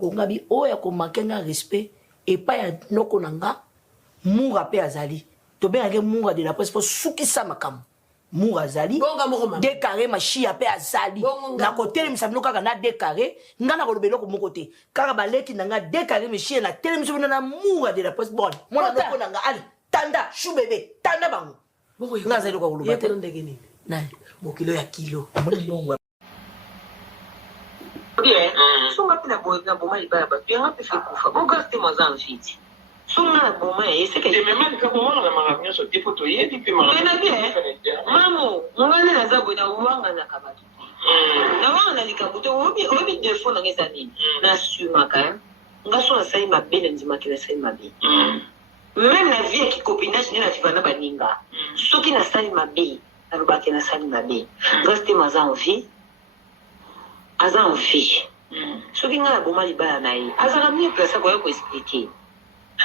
Kongabi oya ko makenga respect et pas ya noko nanga mura pe azali. To be ngé mura de la presse pour sukisa makam. Mura azali. Décaré ma chia pe azali. Na côté mi sabino kaka na décaré, ngana ko lobelo ko mon côté. Kaka baleki nanga décaré mi chia na télé mi sabino na mura de la presse bon. Mona noko nanga ali. Tanda chou bébé, tanda bango. Ngazali ko lobelo. Yeko ndenge nini? Nai, Mokilo ya kilo. Bien, songa pina boyga boma libaya ba bien ngapi fa kufa. Boga ste mazan fiti. Songa na boma ese ke mais même quand on a maravilleux sur des photos il dit puis maravilleux. Maman, ngane na zabo na uwanga na kabatu. Na wanga na likabuto obi defo na ngeza nini. Na sumaka. Ngaso na sai mabele ndima kila sai mabele. Même la vie qui copinage ni na fibana baninga. Soki na sai mabele, na rubaki na sai mabele. Ngaste mazan vie. Aza en vie. Soki nga na boma libaya na ye. Azala mieux place quoi ko expliquer.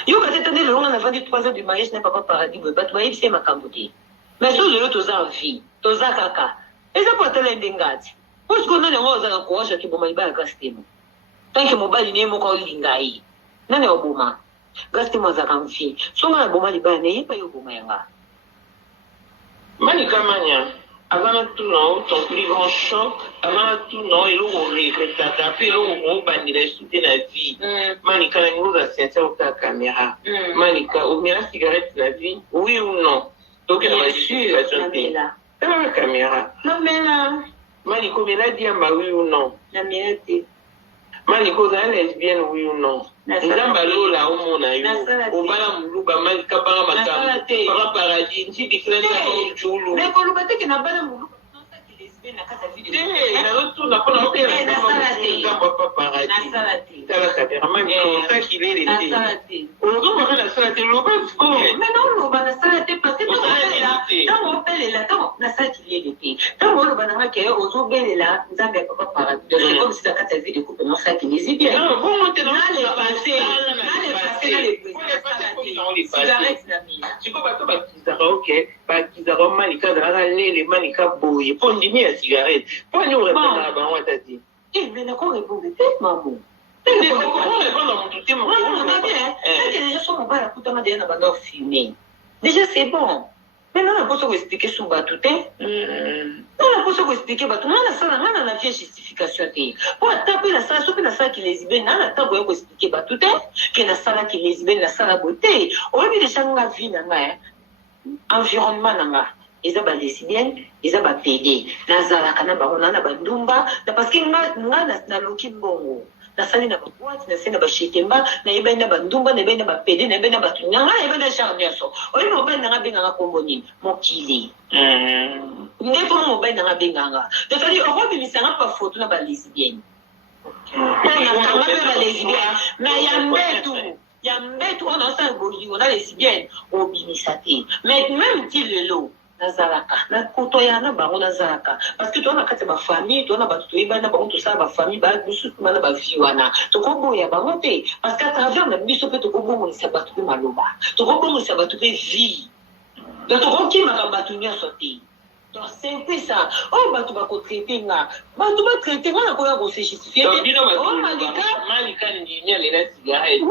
Yo ka tete le long on a vendu 3 heures du mariage n'est pas paradis ba tu bayi c'est makambo te. Mais so le toza en vie, toza kaka. Eza pour tele ndengati. Parce qu'on a le roza na courage ki boma libaya gastemo. Tant que mobali ne mo ko lingai. Nane oboma. Gastemo za kan vie. So nga na boma libaya ne pa yo boma yanga. Mani kamanya. Avant tout non, ton plus grand choc, avant tout non, il aurait tapé au bandit sous la vie. Manika, nous a senti au caméra. Manika, au mira cigarette la vie, oui ou non? Donc, elle m'a dit, la caméra. Non, mais là. Maniko, mais là, dit, oui ou non? La mérite. Maniko, elle est lesbienne, oui ou non? Nzambalo la omona yo obala muluba malika para makamba para paradis nti diference ko chulu mais ko lubate ke na bala muluba non ça qui lesbienne na kata video na retourna pour la paix na papa paradis na salati tala kabera mami ko ça qui les na salati on va na salati loba mais non loba na salati parce que tant on pele là tant na salati les était tant on loba na ke ozo bele là nzambe papa paradis c'est comme si la kata video coupe non ça qui les bien non bon on te non siko bato bakizaka oke bakizaka malika zalaka lele malika boye mpo ndimi ya cigarette mpo ani orepondaka bango atati mais nako répondre te maman répondre motu te déjà so mobali akutama deya na banda ofume déjà c'est bon mais non naposo koexplike so bato te non naposo koexplike bato nga nasala nga na na vie justification te po ata mpe nasala so mpe nasalaki lesbienne nga na ntango ya koexplike bato te ke nasalaki lesbienne nasala bo te oyebi deja nga vie na nga environnement na nga eza balesbienne eza bapede nazalaka na bango na bandumba na parceke nga naloki mbongo nasali na baboite nasali na bashetemba nayebani na bandumba nayebani na bapede nayebani na bato nanga nayebani na genre nyonso oyebi mobali nanga abenganga kombo nini mokili nde mpo mobali nanga abenganga totali okobimisanga mpa foto na balesbienne nakanga mpe balesbienne na ya mbetu ona osala bolingo na lesbienne obimisa te mais même ti lelo nazalaka nakotoyana bango nazalaka parce que toana kati ya bafamille toana bato toyebani na bango tosala bafamille babiso tuma na bavie wana tokoboya bango te parce que à travers na biso mpe tokobongolisa bato mpe maloba tokobongolisa bato mpe vie donc tokokimaka bato nyonso te donc c'est un peu ça oyo bato bakotraite nga bato batraite nga nakoya kose justifie malika ndini alela cigarette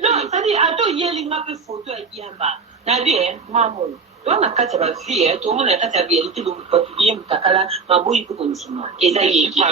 non c'est-à-dire ato yelinga mpe photo ya diamba nadi mamu to na kati ya bavie to mona kati ya réalité donc bato ye mutakala maboyi mpe kondima eza yeki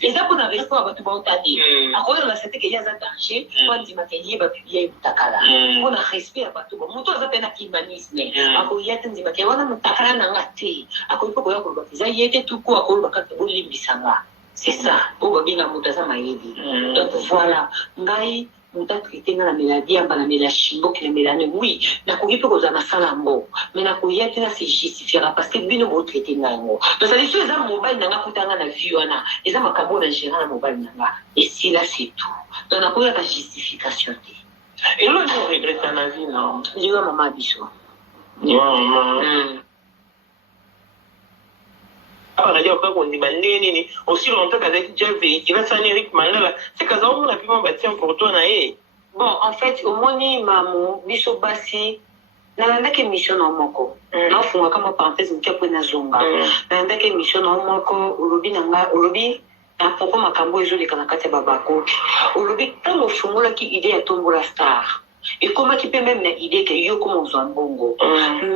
eza mpona respect ya bato baotani akoyela basete ke ye aza danger po andima ke ye bapibie mutakala mpona respect ya bato bo moto aza mpe na humanisme akoya te ndima ke wana mutakala na nga te akoyi mpe koya koloba eza ye te tuku akoloba kaka bolimbisanga c'est ça po babenga moto aza mayebi donc voilà ngai muta traité nga na meladi yamba na mela shimboki na melane oui nakoki mpe kozala nasala yango mais nakoya te na se justifiera parce que bino botraité nga yango tozali so eza mobali nanga kutanga na vie wana eza makambo na gérant na mobali nanga esila c'est tout donc nakoyaka justification te eloni oregreta na vie na liwa mama biso abakaja bakakondima ndenge nini aussi longtemps kazalaki déjà véhicule sani Eric Mangala c'est kaza omona mpe batia important na ye bon en fait omoni mamu biso basi nalandaki émission na moko nafungaka ma parenthèse moke mpo nazonga nalandaki émission na moko olobi nanga olobi pourquoi makambo ezoleka na kati ya babakoki olobi ntango ofungolaki ide ya tombola star ekomaki mpe meme na ide ke yo koma ozwa mbongo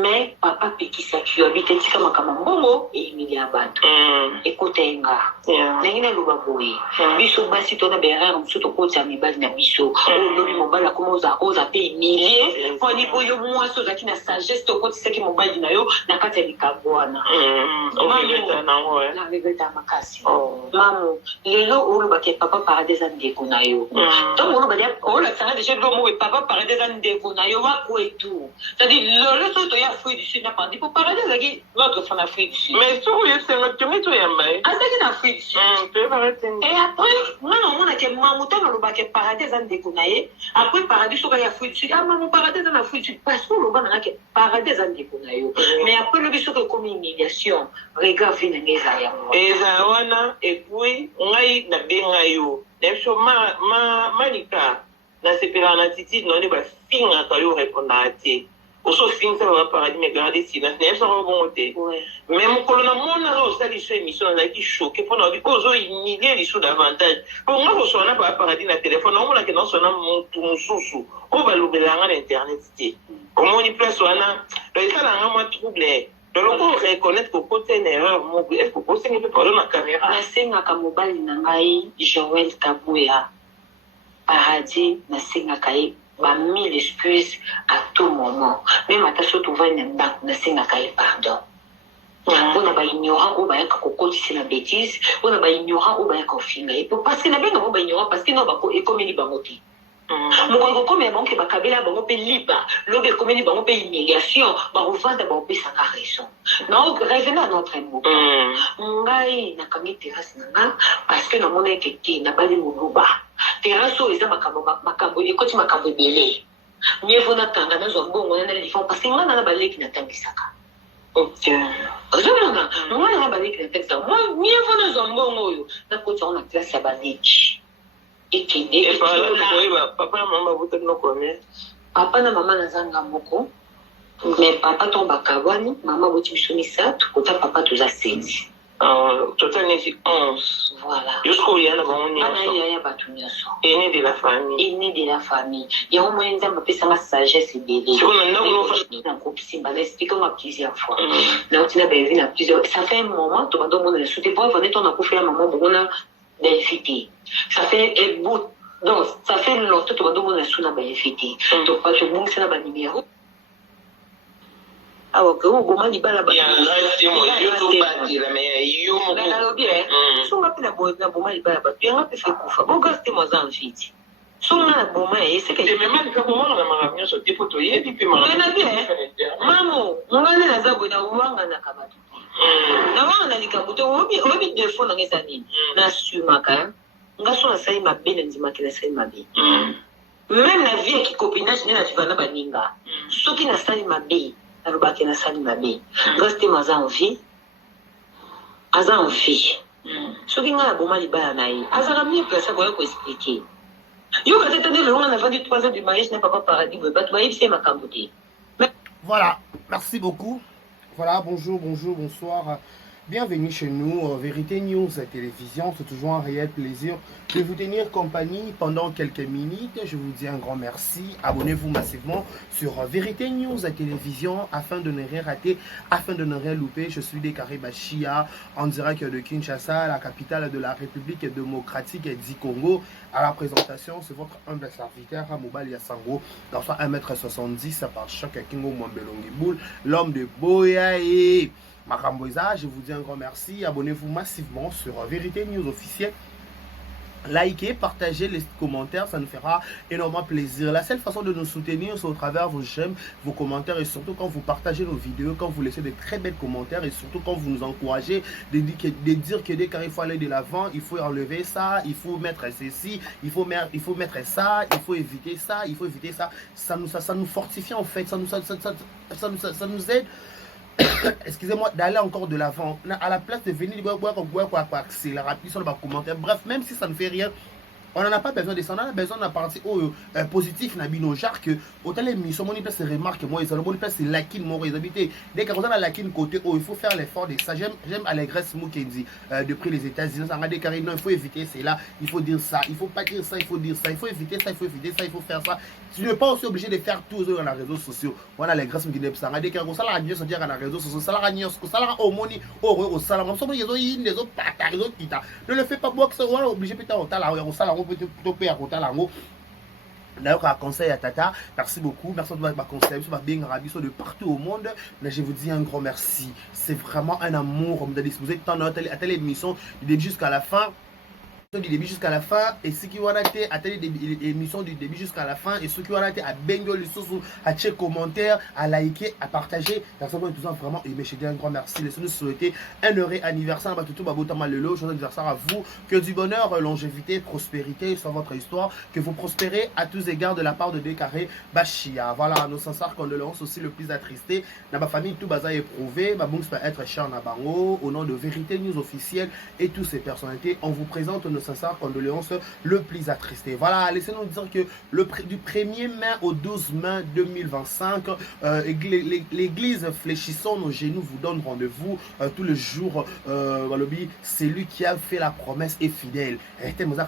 mais papa apekisaki yo abite tika makambo mbongo eyimili ya bato ekota ye nga ndenge naloba boye biso basi tona berere mosusu tokotisa mibali na biso olobi mobali akoma oza mpe emilie mponi boyo mwasi ozalaki na sagesse tokotisaki mobali na yo na kati ya likambo wana na regreta makasi mamu lelo olobaki papa paradis eza ndeko na yo ntango olakisanga deja lomo papa paradis eza ndeko na yo bakwetu c'est-à-dire lolo so toya afrique du sud na pandi po paradis ezalaki notre fan afrique du sud mais soki oyesenga tongi toyamba ye azalaki na afrique du sud et après ngana omonake mamu ntango alobaki paradis eza ndeko na ye après paradis soki ya afrique du sud mamu paradis eza na afrique du sud parce que oloba nangaki paradis eza ndeko na yo mais après lobi soki ekomi humiliation regard vi ndenge eza yango eza wana epuis ngai nabenga yo na biso malika nasepelaka na titi noni bafingaka yo répondaka te osofingisa baba paradis me garde silence na yebisaka bongo te mais mokolo na monaka osali so émission nazalaki choke mpo na obi ozohumilie lisu davantage mpo nga kosola na baba paradis na telefone naomonake naosona motu mosusu oyo balobelanga na internet te omoni place wana esalanga mwa trouble loloko reconnaître kokota une erreur moko est-ce que osengi mpe pardon na caméra nasengaka mobali na ngai Joël Kabuya paradis nasengaka ye ba 1000 excuses à tout moment même ata so tovai na ndako nasengaka ye pardon mpona baignorant oyo bayaka kokotisa na bêtise mpona baignorant oyo bayaka kofinga ye parce que nabenga bango baignorant parce que no ekomeli bango te mokolo kokomela bango ke bakabela bango mpe liba lobi ekomeli bango mpe humiliation bakovanda baopesanga raison donc revenez à notre moko ngai nakangi terrasse na nga parce que namona eke te nabali moluba terrasse oyo eza makambo ekoti makambo ebele mieux natanga nazwa mbongo nana lifon parce que ngai nana baleki natangisaka ozomona ngai nana baleki natangisaka mieux nazwa mbongo oyo nakoti yango na classe ya baleki papa na mama botaki nokomie papa na mama nazanga moko mais papa to bakabwani mama boti biso misato kota papa toza 7 total neti 11 voilà jusqu'au yana bango nyonso ya bato nyonso aîné de la famille yango moye nzambe apesanga sagesse ebele siko na ndako na groupe simba na expliquanga plusieurs fois nauti na baevi na plusieurs ça fait un moment tobanda omona na sute po evane to nakofela mama bokona d'invité. Ça fait un bout. Donc, ça fait longtemps que tu vas sur l'invité. Donc, pas que bon, c'est la numéro. Ah, ok, on va dire là-bas. Il y a un reste, moi, je ne sais pas, mais il y a un bien. Si on va faire la bonne, la bonne, il y a un peu de faire pour faire. Bon, gastez-moi en vite. Si on a la bonne, c'est que. Mais même quand on a la sur tes photos, il y a des paiements. Maman, on a la zabona ou on a la kabatu. Na wana likabuto obi defo na ngeza nini na sumaka ngaso na sai mabele nzimaki na sai mabele même la vie qui copinage na tivana baninga soki na sai mabele na lobaki na sai mabele ngaste maza envie aza envie soki nga na boma libala na ye azaka mieux place ko expliquer yo ka tete le on a vendu 3 ans du mariage na papa paradis ba tu va c'est makambo te. Voilà, merci beaucoup. Voilà, bonjour, bonsoir. Bienvenue chez nous, Vérité News Télévision. C'est toujours un réel plaisir de vous tenir compagnie pendant quelques minutes. Je vous dis un grand merci. Abonnez-vous massivement sur Vérité News Télévision afin de ne rien rater, afin de ne rien louper. Je suis Décaré Bachia en direct de Kinshasa, la capitale de la République démocratique du Congo. À la présentation, c'est votre humble serviteur Mobali Yasango, dans 1m70 par choc Kingo Mwambelongi Boul, l'homme de Boyae. Makamboisa, je vous dis un grand merci. Abonnez-vous massivement sur Vérité News officielle. Likez, partagez les commentaires, ça nous fera énormément plaisir. La seule façon de nous soutenir, c'est au travers vos j'aime, vos commentaires et surtout quand vous partagez nos vidéos, quand vous laissez de très belles commentaires et surtout quand vous nous encouragez de dire que dès qu'il faut aller de l'avant, il faut enlever ça, il faut mettre ceci, il faut mettre ça, il faut éviter ça, il faut éviter ça. Ça nous fortifie en fait, ça nous aide. Excusez-moi, d'aller encore de l'avant à la place de venir accélérer, commentaire. Bref, même si ça ne fait rien, On n'en a pas besoin de ça. On a besoin d'un parti positif. Nabino genre que autant les missions, mon place se remarque moi, ils ont mon place c'est lakin mon réhabité. Dès qu'on a la lakin côté il faut faire l'effort de ça. J'aime Allégresse Mukendi depuis les États-Unis. Ça m'a déclaré non, il faut éviter c'est là, il faut dire ça, il faut pas dire ça, il faut dire ça, il faut éviter ça, il faut éviter ça, il faut faire ça. Tu n'es pas aussi obligé de faire tout dans les réseaux sociaux. Voilà les grâces Mukendi ça m'a déclaré ça la news dire dans les réseaux sociaux, ça la news, ça la homoni, au salam, ça les autres les autres pata, les autres kita. Ne le fais pas moi que ça voilà obligé peut-être au tala, au salam, peut toper à côté là. D'ailleurs, un conseil à Tata, merci beaucoup, merci de ma conseil, je bien ravi de partout au monde, mais je vous dis un grand merci, c'est vraiment un amour, vous avez disposé tant à telle émission du début jusqu'à la fin. Du début jusqu'à la fin et ceux qui ont été à l'émission du début jusqu'à la fin et ceux qui ont été à bengo les sous à checker commentaires à liker à partager vraiment et je dis un grand merci laissez-nous souhaiter un heureux anniversaire à tout joyeux anniversaire à vous que du bonheur longévité prospérité sur votre histoire que vous prospérez à tous égards de la part de Décarré Bachia voilà nos sincères condoléances aussi le plus attristé dans ma famille tout bazar éprouvé ma bonne être cher Nabango au nom de Vérité News officielle et toutes ces personnalités on vous présente nos sincères condoléances le plus attristé. Voilà, laissez-nous dire que du 1er mai au 12 mai 2025, l'église fléchissant nos genoux vous donne rendez-vous tous les jours. C'est lui qui a fait la promesse et fidèle.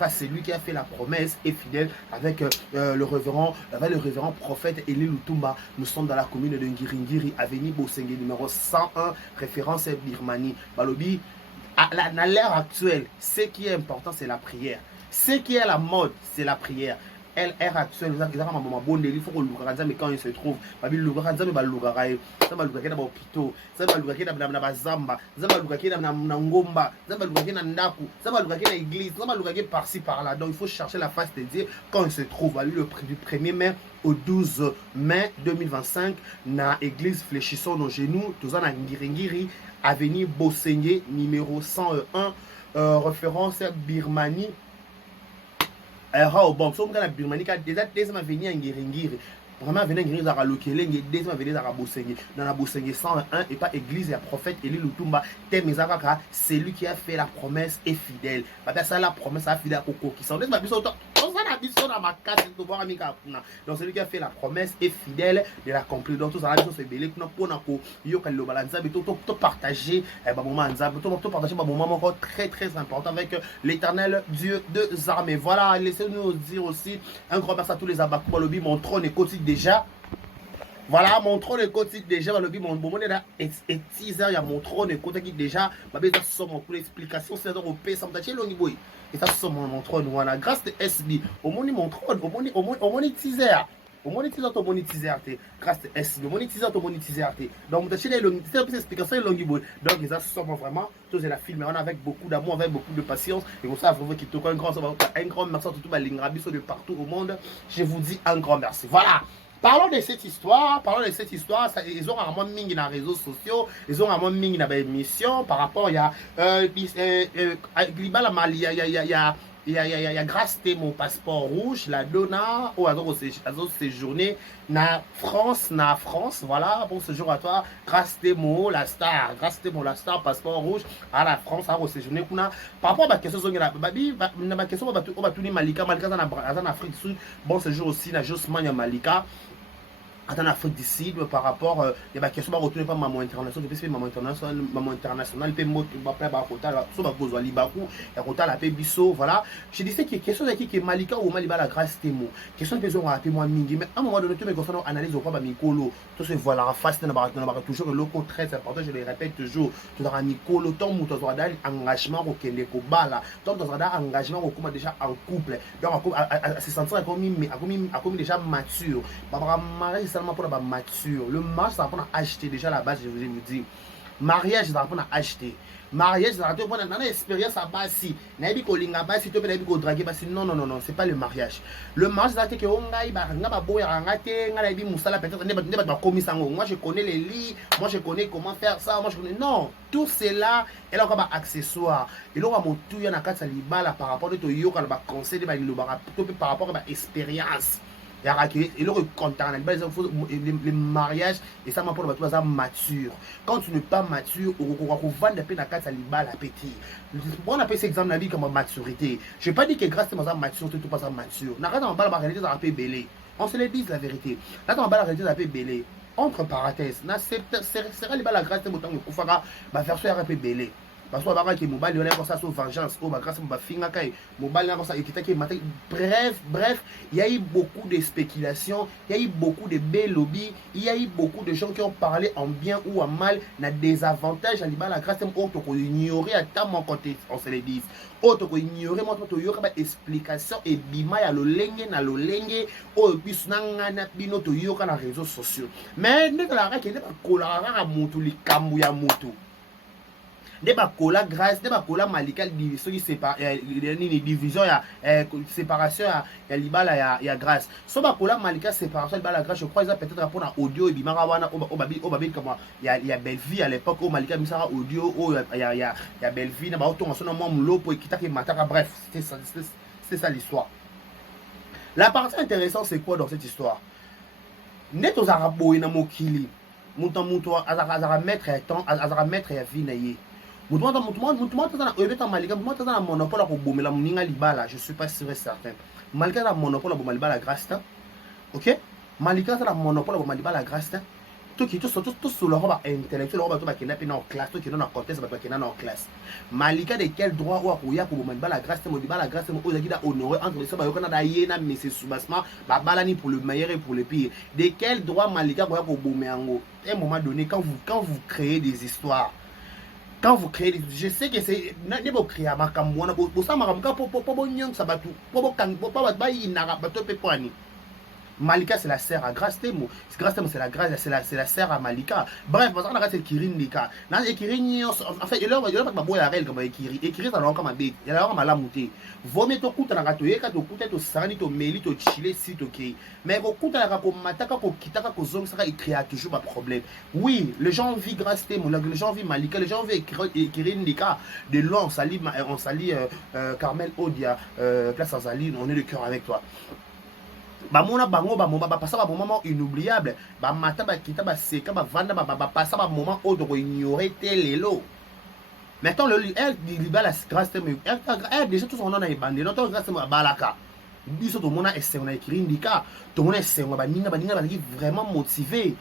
C'est lui qui a fait la promesse et fidèle avec le révérend prophète Eli Lutumba. Nous sommes dans la commune de Ngiringiri, avenue Bosenge, numéro 101, référence Birmanie. Balobi, à l'ère actuelle, ce qui est important, c'est la prière. Ce qui est la mode, c'est la prière. L'ère actuelle, il faut que le quand il se trouve, donc il faut chercher la face de Dieu quand il se trouve. Du 1er mai au 12 mai 2025, na église fléchissant nos genoux, tous en Ngiringiri, avenue Bosenge, numéro 101, référence Birmanie. Bon, so la Birmanie, déjà deuxième avenue Ngiringiri. Vraiment, venez Ngiringiri à Lokele, deuxième avenue à Bosenge. Dans la Bosenge 101, et pas église, et prophète Eli Lutumba. C'est lui qui a fait la promesse et fidèle. Ça, la promesse a fidèle au coco qui s'en est. Donc celui qui a fait la promesse est fidèle de l'accomplir. Donc tout ça c'est belé pour partager un moment encore très très important avec l'éternel Dieu des armées. Voilà, laissez-nous dire aussi un grand merci à tous les abakou balobi mon trône est quotidien déjà. Voilà, mon trône est quotidien déjà. Balobi mon bon est 10 heures, il y a mon trône est quotidien déjà. Babé ça somme pour l'explication c'est dans au pays ça me longi boy. Et ça c'est mon trône voilà grâce de SB au moni mon trône au monétiser au monétiser au monétiser grâce de SB au monétiser au monétiser donc c'est une explication longi boy donc ça c'est vraiment tous la film on avec beaucoup d'amour avec beaucoup de patience et pour ça vous qui tout un grand merci à tout les lingrabi de partout au monde je vous dis un grand merci voilà. Parlons de cette histoire, ils ont vraiment mis dans les réseaux sociaux, ils ont vraiment mis dans les émissions par rapport à il y a grâce à mon passeport rouge, la donna, ou à séjourner na France, voilà, pour ce jour à toi, grâce à mon la star, passeport rouge, à la France, à séjourner, par rapport à ma question, ma question, on va tourner Malika en Afrique du Sud, bon, ce jour aussi, na justement, il y a Malika. En Afrique du Sud, par rapport à la question de retourner pas maman internationale, depuis maman internationale, puis moi, je vais pas voilà. Je disais que question de qui est Malika ou Maliba la grâce de mots. Question de personne à témoin mingi, mais à un moment donné, tu me concernant analyse au pas Mikolo. Tout ce voilà en face, toujours le loco très important, je le répète toujours. Tu auras Mikolo, tant ou tu auras engagement au Kendeko Bala, tant tu auras engagement au comment déjà en couple. Donc, à se sentir comme déjà mature. Pour la mature. Le mariage, ça va acheter déjà la base, je vous ai dit. Mariage, ça va acheter. Mariage, ça va prendre une expérience à base. Si tu peux draguer, non, c'est pas le mariage. Le mariage, ça va être que moi je connais les lits, moi je connais comment faire ça, moi je connais. Non, tout cela est encore un accessoire. Et là, mon tout, il y a un cas par rapport à ton conseil par rapport à l'expérience. Et le content, les mariages, et ça m'a pour le mature. Quand tu n'es pas mature, on va vendre la carte à l'ibal à petit. On appelle cet exemple de la vie comme maturité. Je ne vais pas dire que grâce à ma maturité, tout pas mature. On arrête en bas la réalité, ça va belé. On se le dit la vérité. Là, on bas la réalité, ça va belé. Entre parenthèses, c'est la grâce de mon temps, ma version est belé. Parce que je mobile il y a comme ça sur vengeance oh grâce à finga kai mobile comme ça bref il y a eu beaucoup de spéculations, il y a eu beaucoup de belles lobbies, il y a eu beaucoup de gens qui ont parlé en bien ou en mal na désavantage à la grâce autre qu'on ignorer à tant mon côté on se le dit autre qu'on ignorer moi to yo ka explication et bima ya lolenge na lolenge o bis na na bino to yo ka na réseaux sociaux mais ne la ra ke ne ba kolara mutu likambu ya mutu de bakola grâce de bakola malika division qui sépare ni division ya séparation ya libala ya grâce so bakola malika séparation libala grâce je crois ils ont peut-être rapport à audio et bimara wana o babi comme ya belle vie à l'époque au malika misara audio o ya belle vie na ba otonga sona moi mlopo kitaki mataka bref c'est ça l'histoire. La partie intéressante c'est quoi dans cette histoire net aux arabo ina mokili muto azara mettre temps azara mettre ya vie na ye mutumo tazana oyebeta malika mutumo tazana monopole ko bomela muninga libala je suis pas sûr et certain malika na monopole bo malibala grâce OK malika na monopole bo malibala grâce to ki to solo roba intellectuel roba to ba kena pe na classe to ki na contexte ba kena na classe malika de quel droit ou ko ya ko bo malibala grâce mo libala grâce mo ozaki da honorer entre ça ba yokana da yena monsieur soubassement ba balani pour le meilleur et pour le pire de quel droit malika ko ya ko bomeango à un moment donné quand vous créez des histoires. Quand vous créez, je sais que c'est ne pas créer ma camouana pour ça ma camouana pour bon ça va tout pour pas bailler n'a pas tout pépoani. Malika c'est la sœur à grâce Temo, c'est la grâce c'est la sœur à Malika. Bref, parce qu'on a c'est Kirin Nika. Dans Kirin en fait il a pas boire la règle comme Kirin ça comme bête. Il a comme la montée. Vomé to kuta na katoye ka to kuta to sani to meli to chile si to ki. Mais ko kuta na ko mataka ko kitaka ko zong ça il a toujours un problème. Oui, les gens vivent grâce Temo, les gens vivent Malika, les gens vivent Kirin Nika. De loin on salit Carmel Odia place Azali, on est le cœur avec toi. Ba mona bango ba moma ba passa ba moment inoubliable ba mata ba kita ba seka ba vanda ba passa ba moment au de ignorer telelo maintenant le elle libère la grâce elle déjà tout son nom na ibande notre grâce ma balaka biso to mona ese na écrit indika to mona ese ba ninga ba vraiment motivé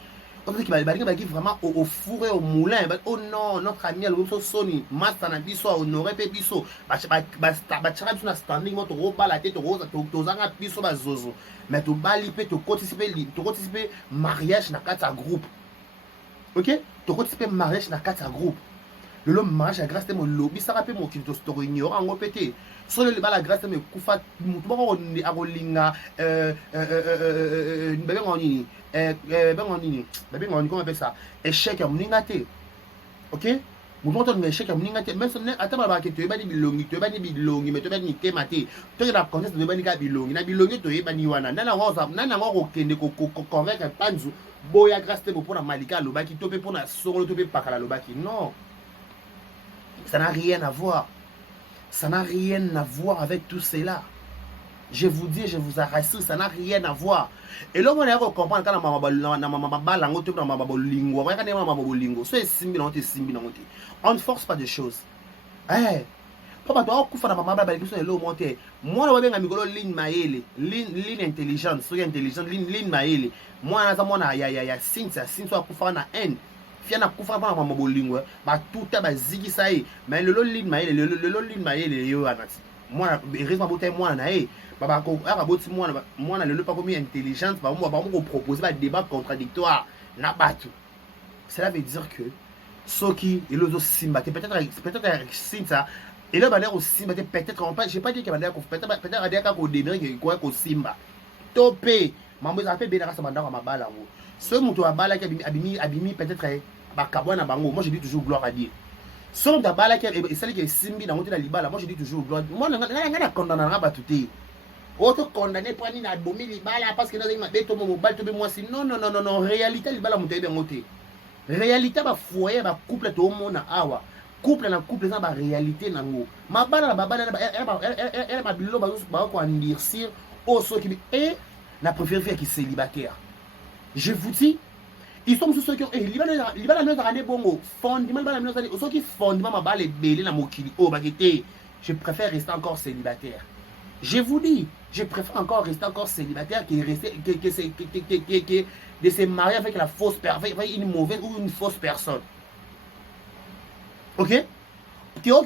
on dit qu'il va vraiment au four et au moulin oh non notre ami le groupe Sony mata na biso honorer pe biso ba chara biso na standing moto roba la tête rose to zanga biso ba zozo mais to bali pe to participer mariage na kata groupe OK to participer mariage na kata groupe le mariage à grâce de mon lobby ça rappelle mon kinto story ignorant en répété sur le bala grâce de me kufa mutu bako agolinga bébé ngoni bébé ngoni comment on appelle ça échec à mningate OK mutu on échec à mningate même si ataba ba ke to ebani bilongi mais to ebani temate to la contexte de bani ka bilongi na bilongi to ebani wana nana ngo kende ko convaincre panzu boya grâce de pour na malika lobaki to pe pour na solo to pe pakala lobaki non. Ça n'a rien à voir. Ça n'a rien à voir avec tout cela. Je vous dis, je vous rassure, ça n'a rien à voir. Et là, on a comprendre quand on ne force pas de choses. Papa, moi, ligne intelligente, ligne maïle. Moi, il y a fiana kufa pa mama bolingo ba tuta ba zigi sai mais le lolin maele yo anati moi heureusement boté moi na baba ko ara boti moi na le pas comme intelligente ba moi ko proposer ba débat contradictoire na batu. Cela veut dire que soki et les autres simba peut-être simba et là ba l'air aussi peut-être on pas j'ai pas dit que ba l'air peut-être à dire ko dénigrer quoi ko simba topé mambo ça fait bien ça mandanga mabala ngo ce muto abala ki abimi peut-être bakabwana bango moi je dis toujours gloire à Dieu ce muto abala ki et celle qui est simbi na monter la libala moi je dis toujours gloire moi nga condamner nga batuté auto condamner pour ni na bomi libala parce que dans ma beto mobile to be moi si non réalité libala muto ebe ngote réalité ba foyer ba couple to mona awa couple na couple ça ba réalité nango mabala elle ba bilo ba ko endurcir au so qui et n'a préféré faire qui célibataire. Je vous dis, ils sont ceux qui ont je préfère rester encore célibataire. Je vous dis, je préfère encore rester célibataire que de se marier avec la fausse personne, une mauvaise ou une fausse personne. Ok? Tu as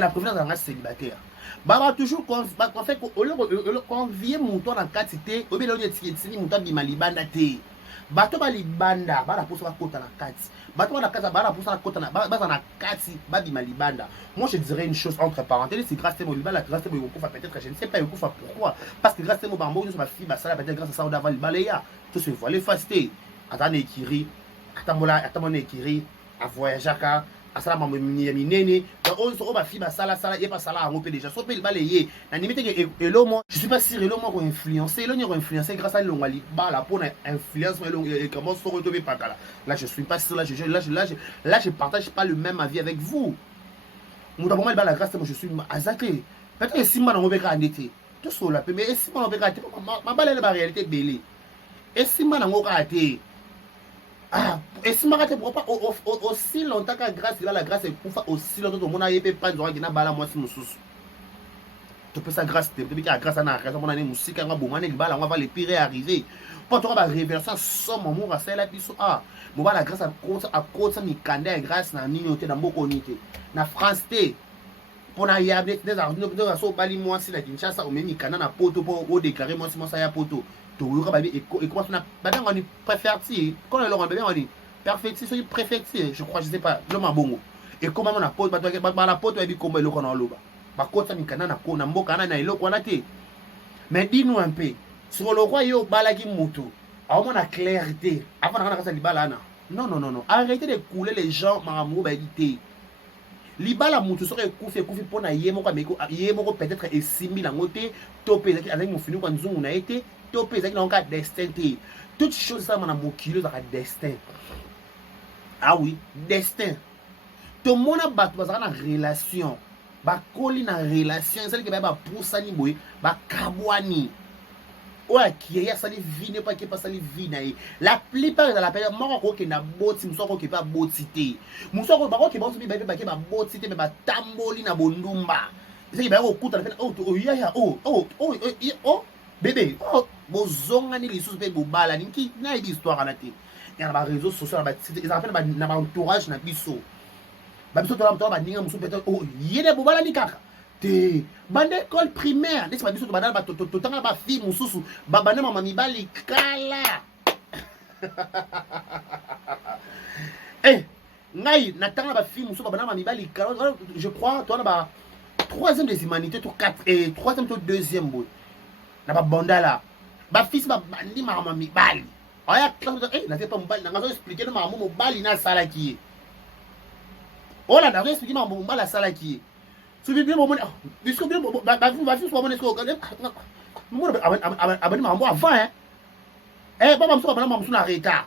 la préférence d'un célibataire. Baba toujours en fait quand vient monter dans quantité au bien on est monter bima libanda te bato ba libanda ba la posa ba kota na kati bato ba na kati ba la posa na kota na ba na kati ba bima libanda. Moi je dirais une chose entre parenthèses, c'est grâce à mon libanda, grâce à mon kufa peut-être je ne sais pas kufa pourquoi parce que grâce à mon bambo sur ma fille ba ça peut-être grâce à ça on a balaya tout se voit les fasté attendez kiri attends ekiri à voyager ka asala mambo minene on se ba fille ba sala et pas sala en déjà so pe balayer na limite que elo mo je suis pas sûr elo mo ko influencer grâce à l'ongwali ba la pour influence et comment se retrouver pas là je suis pas sûr là je partage pas le même avis avec vous mon d'abord ba la grâce moi je suis azaké peut-être si moi na ngobeka ndete tout cela mais si moi ngobeka te ma ba la réalité belé et si moi na ngokate ah, et si je ne pas aussi longtemps que la grâce est pour aussi longtemps que mon aïe peut pas dire que na bala moi si mususu. Tu peux ça grâce de depuis que grâce à na grâce mon année musique nga bomane bala on va les pire arriver. Pour toi ba révélation somme mon va ça la biso ah. Mon bala grâce à cause mi kanda grâce na minoté na mboko nité. Na France té. Pour na yable des arnaud de so bali moi si la Kinshasa au même kanda na poto pour au déclarer moi si moi ça ya poto. Et comment on dit préféré quand on dit perfecti c'est préfecti je crois je sais pas l'homme a bon et comment on a pote la pote et comment le qu'on a loba ba kota mikana na ko na mboka na eloko wana te mais dis-nous un peu sur le roi yo balaki mutu a on a clarté avant na kasa libala na non arrêtez de couler les gens maramu ba dit libala mutu soko ekufi pona yemo ka meko yemo peut-être et 6000 en côté topé avec mon finu kwa nzungu na été topé ça qui n'a destin te toute chose ça mana mokilo za destin ah oui destin to mona bato bazaka na relation ba koli na relation c'est que ba poussani boy ba kabwani oya qui ya sali vie ne pas que pas sali vie na la plupart de la période moko ko na boti musoko ke pas botité musoko ba ko ke ba so ba ke ba botité mais ba tamboli na bondumba c'est que ba ko kuta na oh ya oh bébé oh bozonga ni lisusu pe bobala ninki na histoire na te ya ba réseaux sociaux ba ils appellent na ba entourage na biso ba biso to ba ninga musu peut-être oh yene bobala ni kaka te bande école primaire nesi ba biso to banana ba to tanga ba fille mususu ba bande mama mibali kala eh ngai na tanga ba fille mususu ba banana mibali kala je crois to na ba troisième des humanités to 4 et troisième to deuxième bout na ba bondala ba fils ba bandi mama mibali aya classe na pas mobali na ngazo expliquer no mama mobali na sala ki ola na expliquer mama mobali sala ki so bi mo mona bisco bi ba fils mo mona ko mo abani mama avant ba mama so ba mama so na retard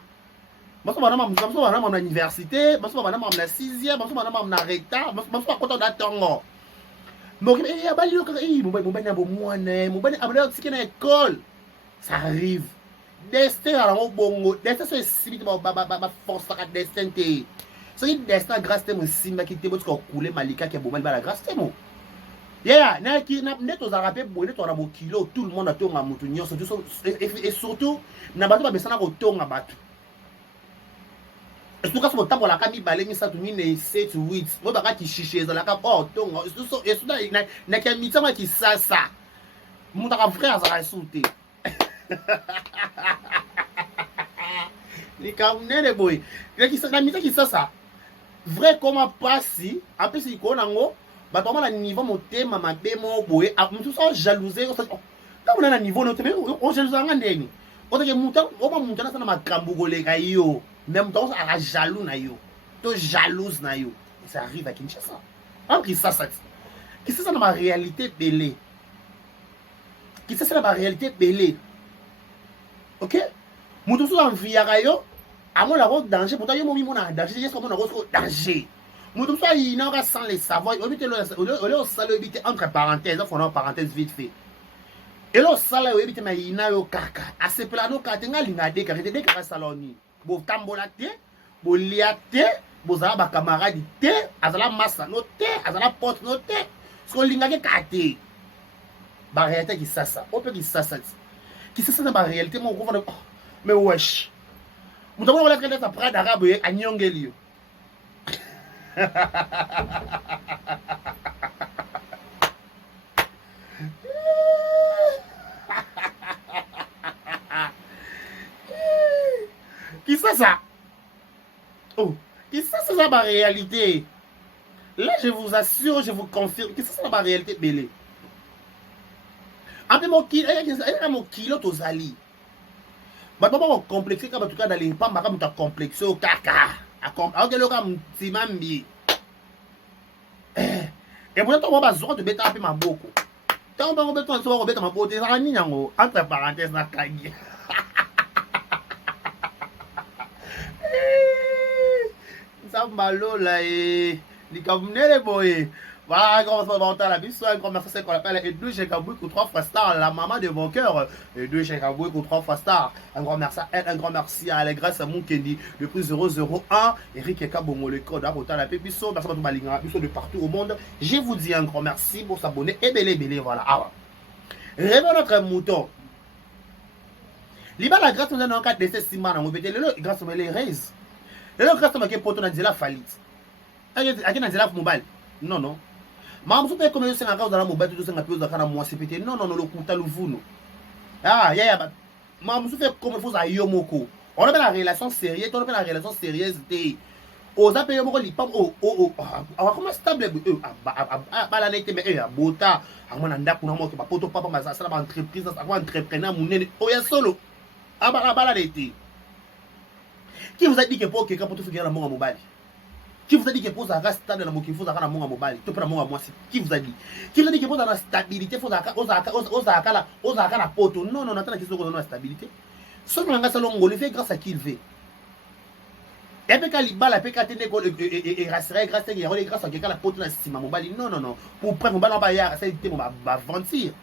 ba so ba mama na université ba so ba mama na 6e ba so ba mama na retard ba so ko to da tongo mo ke abali lo ka mobali na bo mwana mobali abali ko na école. Ça arrive. Destin à la bongo. Destin c'est si ba force à destin te. C'est destin grâce te mon simba qui te bout ko couler malika qui bomba la grâce te mon. Yeah, na ki na neto za rapé boné to na bo kilo tout le monde a tonga mutu nyonso et surtout na bato ba besana ko tonga bato. Est-ce que ça tambo la kami balé mi sa tu ni 7 8. Mo ba ka ki chiché za la ka oh tonga. Et souda na ki mitama ki sasa. Mon ta frère za sauté. Les camionnettes boy la mita qui ça vrai comment passer en plus il connaît ba to na niveau motema mabe mo boy a mutu so jalouser quand on a niveau notre on jalouse ngandeni on te muta o ba muta na sana makambu koleka yo même temps a jaloux na yo to jalouse na yo ça arrive à Kinshasa en qui ça qui ça dans ma réalité belé qui ça dans ma réalité belé. Ok? Mutu so envia yo, amo la route danger, pourtant yo momi mona danger, yes comme on a route danger. Moutou soit il n'a pas sans les savoir. Au lieu de salaire, il entre parenthèses, on a une parenthèse vite fait. Et là, salaire, il mais il n'a pas caca. À ce plan, quand il a l'ingade, quand il a saloni, bon tambolate, bon liate, bon zaba camarade te, azala massa note, azala porte note, ce qu'on l'ingade kate. Bah réalité qui ça, on peut qui ça, qui ça dans la réalité, mon gouvernement, mais wesh. Nous avons la traite de prendre arabe et à Nyongelio. Qui ça? Oh, qui ça ma réalité? Là, je vous assure, je vous confirme que ça ma réalité belé. Après mon kilo, mon kilo tozali. Bah on complexé comme en tout cas dans les pas comme tu complexé au caca. Alors que le comme timambi. Et pourtant on va besoin de mettre un peu ma boko. Tant on va besoin de mettre ma boko, ça ni nango entre parenthèses na kagi. Ça malo là et les kamnele boy. Voilà, on va monter la bise, un grand merci qu'on appelle Edouard Chekabouik ou 3 fois star, la maman de mon cœur. Edouard Chekabouik ou 3 fois star. Un grand merci à elle, un grand merci à Allégresse à Moukendi, le prix 001. Eric Ekabongo, le code à Rota la Pépisso, merci à tout Malinga, de partout au monde. Je vous dis un grand merci pour s'abonner et belé, voilà. Ah, réveillons notre mouton. Liba la grâce nous a en cas de ces simans, on peut dire le grâce à les raise. Le grâce à qui poto n'a dit la faillite. À qui n'a dit la mobile? Non, non. Maman, vous pouvez commencer à faire dans la mobile, tout ça, moi, c'est pété. Non, le couteau, le fou. Ah, maman, vous faites comme vous à Yomoko. On a la relation sérieuse, on a la relation sérieuse. Aux appels, on a comment stable, la nette, mais bota, à mon anda, pour moi, pas poto, papa, ma ça, entreprise, entrepreneur, mon nez, oh, solo. Ah, la nette. Qui vous a dit que pour quelqu'un pour tout faire la mobile? Qui vous a dit que pour la stable, il faut avoir mon mobile? Qui vous a dit? Qui vous a dit que pour la stabilité, il faut avoir la poto? Non, attends, qui sont la stabilité. Ce qu'on a salon, on le fait grâce à qui il veut. Et puis quand il bat la PKT, et grâce à quelqu'un la poto dans le mobile. Non. Pour prendre mon ballon, c'est mon aventure.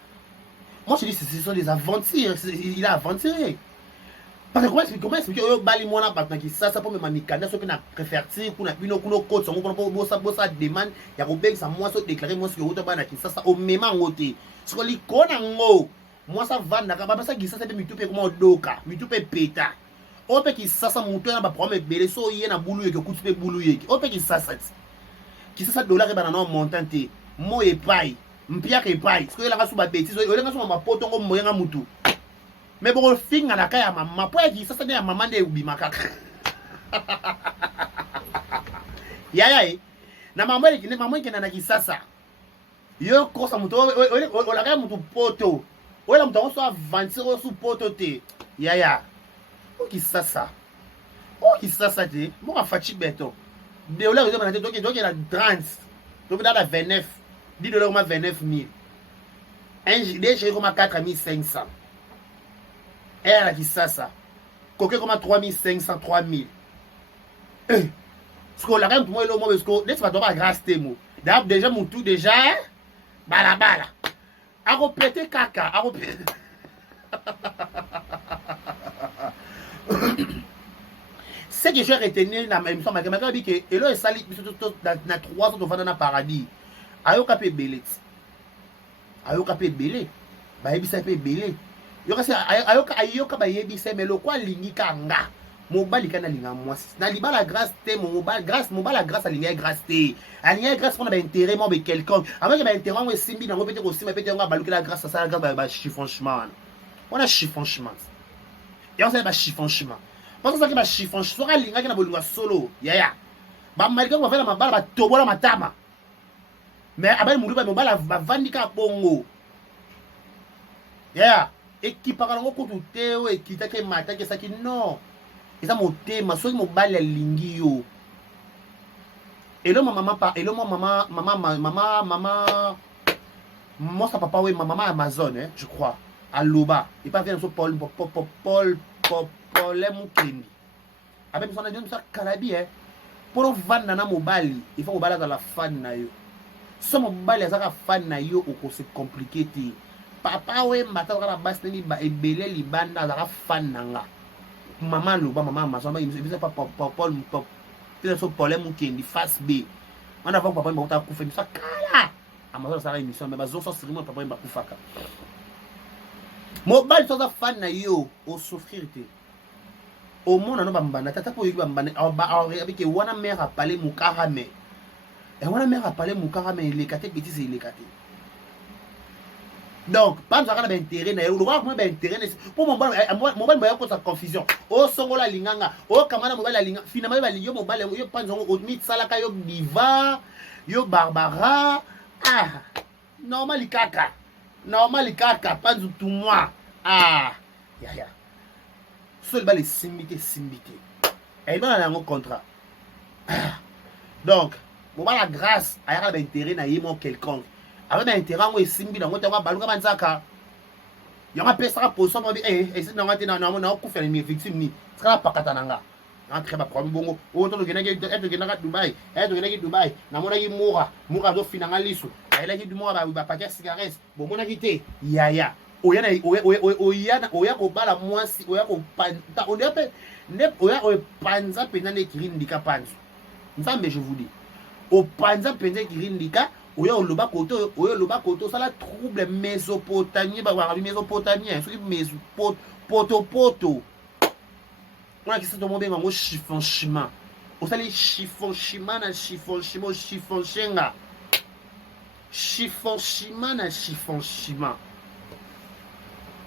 Moi, je dis, ce sont des aventures. Il a aventuré. Parce que comment expliquer que bali mona batna qui ça peut me mamikanda ce que na préféré kuna bino kuno code son ko bossa demande ya ko beng ça moi so déclarer moi sur auto bana qui ça au même ngote ce que li kona ngo moi ça va na ba ça qui ça c'est mitupe comme doka mitupe peta o pe qui ça muto na ba problème belé so yé na bulu yé que kutupe bulu yé o pe qui ça qui ça dollar ba na montant te mo e pai mpia ke pai ce que la ngaso ba bêtise o le ngaso ma poto ngo moyenga mutu. Mais bon, le film à la caille à maman, pour dire ça, c'est à maman de Ubimaka. Yaya, na maman qui n'a qui ça. Yo, quoi ça mouton, on la gamme tout poto. On la mouton soit 20 € sous poto te. Yaya, oh qui ça. Oh qui ça te. Bon, à fatigue béton. De là, vous avez donc il y a 30. Donc dans la 29. 10 $, 29 000. Un gilet, j'ai comme 4 500. Elle a dit ça. Coquet comme 3500, 3000. Ce qu'on l'a quand moi, parce que laisse pas tomber grâce tes mots. Déjà, mon tout, déjà, bala. A répéter caca, a répéter. Ce que je vais retenir dans la émission, je dis que, et là, ça lit, dans 3 autres vents dans le paradis. Ayo kapé belé. Bah, il s'est belé. Ayoka ba yebise mais lokwa lingi kanga mobali kana linga mwasi na libala grâce te mobali grâce alinga grâce te alinga grâce qu'on a intérêt moi avec quelqu'un avant que ba intérêt moi simbi na ngopete ko simba pete nga baluka la grâce ça la grâce ba chiffonchement on a chiffonchement et on sait ba chiffonchement parce que ça que ba chiffonchement so alinga kana bolinga solo yaya ba malika ko fela mabala ba tobola matama mais abali muluba mobala ba vandika bongo yaya équipe à l'engo contre Théo et qui t'a que matin que ça qui non et ça mon thème soit mon bal lingi yo et là maman moi ça papa oui maman Amazon hein je crois à Loba il pas vient sur Paul Moukendi avec son adjoint ça Calabi hein pour vendre na mobali il faut mobali la fan na yo so mobali azaka fan na yo oko se compliqué ti papa we mbata kana basi ni ba ebele libanda azaka fan nanga maman loba maman masoma il pas Paul il so problème qui est face B on a papa mba uta kufa misa kala amazo sa émission mais bazo so sirimo papa mba kufaka mobali so za fan na yo o souffrir te au monde no bambana tata po yiba mbana avec wana mère a parlé mukarame et wana mère a parlé mukarame il est caté petit c'est il est caté donc pas ça kana intérêt na yo le roi moi intérêt pour mobali ba ko sa confusion o songola linganga o kamana mobali linga finalement ba yo mobali yo panzo o mit salaka yo diva yo barbara ah normal kaka panzo tout moi ah ya seul bas les simbité et il a un contrat donc mon la grâce a un intérêt na yemo quelconque avec un intérêt où simbi dans votre baluka banzaka il y a un pesa pour ça et c'est non ku faire mes victimes ni sera pas katananga entre ba problème bongo o to gena Dubai na mona yi mura do finanga lisu elle a dit moi ba paquet cigarettes bon mona quitté ya oya kobala mwasi oya kopanta oya opanza penza nde kirindika panzo nzambe je vous dis opanza penza kirindika oya oloba koto sala trouble mésopotamie ba mésopotamien soki poto on a qui s'est tombé en chiffon chima osali chiffon chima na chiffon shenga chiffon chima na chiffon chima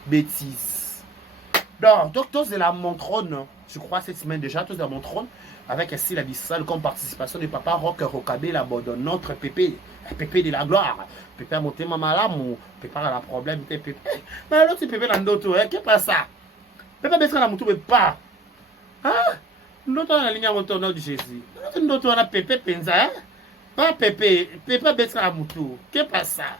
bêtise. Donc, tous de la Montrone, je crois cette semaine déjà, tous de la Montrone, avec ainsi la Bissal comme participation de Papa Rock Rocabe, notre Pépé de la gloire. Pépé a monté maman l'amour, Pépé a la problème, Pépé. Mais l'autre Pépé dans d'autres, qu'est-ce que c'est ça? Pépé baisse la moto, mais pas. Hein? L'autre a la ligne à moto au nom de Jésus. L'autre a Pépé Penza, pas Pépé baisse la moto. Qu'est-ce que c'est ça?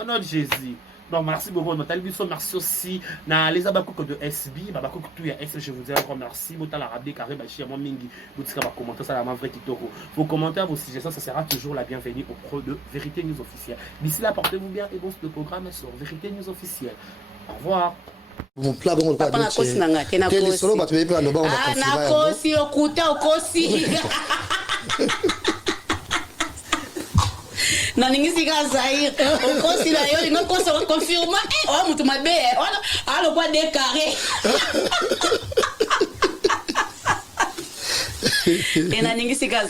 Au nom de Jésus. Donc merci beaucoup notre télévision, merci aussi na les abakouk de SB babakouk tout ya S, je vous dis encore merci beaucoup la rabé carré bachi à moi mingi boutika ba commenter ça la vrai kitoko vos commentaires, vos suggestions, ça sera toujours la bienvenue auprès de Vérité News Officielle. D'ici là portez-vous bien et bon le programme sur Vérité News Officielle. Au revoir. Mon plat bon pas na kosi na ngate na kosi solo ba tu na ba na kosi okuta okosi na ningisi ka Zaire okosi na yo linga kosi ko confirma o mutu mabe ona alo kwa de carré na ningisi ka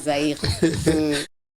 Zaire